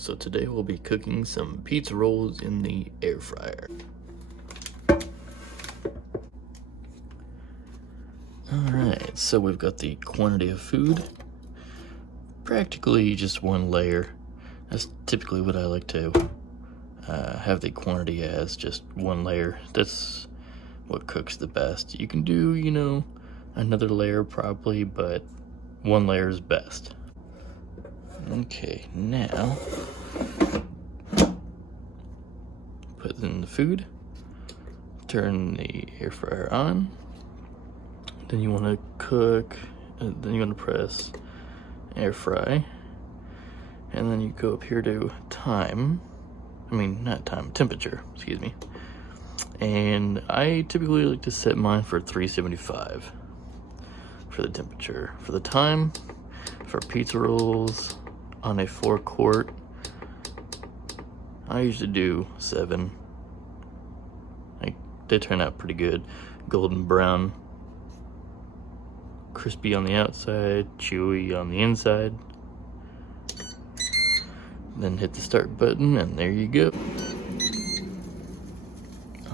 So today we'll be cooking some pizza rolls in the air fryer. Alright, so we've got the quantity of food. Practically just one layer. That's typically what I like to have the quantity as, just one layer. That's what cooks the best. You can do, another layer probably, but one layer is best. Okay, now put in the food, turn the air fryer on, then you want to cook, then you want to press air fry, and then you go up here to temperature, excuse me. And I typically like to set mine for 375 for the temperature. For the time, for pizza rolls on a 4-quart, I usually do 7. They turn out pretty good. Golden brown, crispy on the outside, chewy on the inside. Then hit the start button and there you go.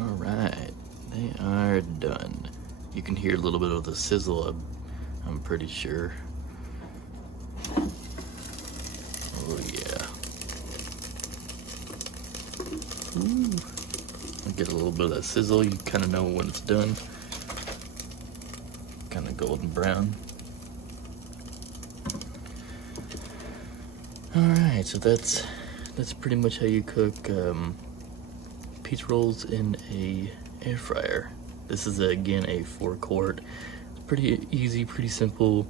Alright, they are done. You can hear a little bit of the sizzle, I'm pretty sure. Oh yeah. Ooh. I get a little bit of that sizzle, you kind of know when it's done. Kind of golden brown. Alright, so that's pretty much how you cook pizza rolls in a air fryer. This is again a 4-quart. It's pretty easy, pretty simple.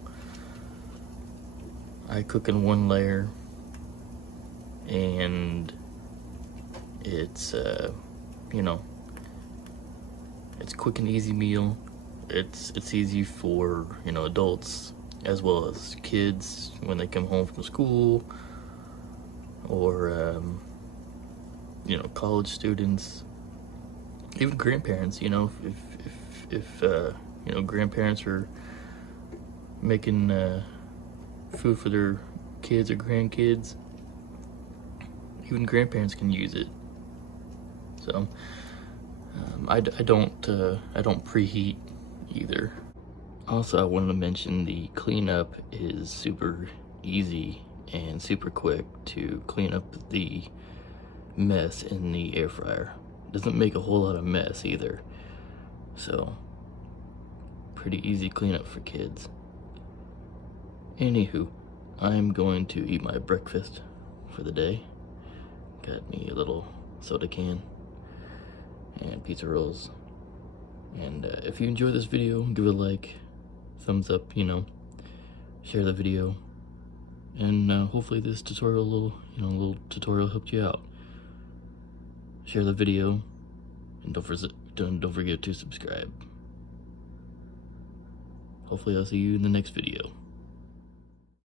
I cook in one layer, and it's it's a quick and easy meal. It's easy for adults as well as kids when they come home from school, or college students, even grandparents. If grandparents are making food for their kids or grandkids, even grandparents can use it. So I don't preheat either. Also, I wanted to mention the cleanup is super easy and super quick to clean up the mess in the air fryer. Doesn't make a whole lot of mess either. So, pretty easy cleanup for kids. Anywho, I'm going to eat my breakfast for the day. Got me a little soda can and pizza rolls. And if you enjoyed this video, give it a like, thumbs up, share the video, and hopefully this tutorial, little tutorial helped you out. Share the video, and don't forget to subscribe. Hopefully I'll see you in the next video.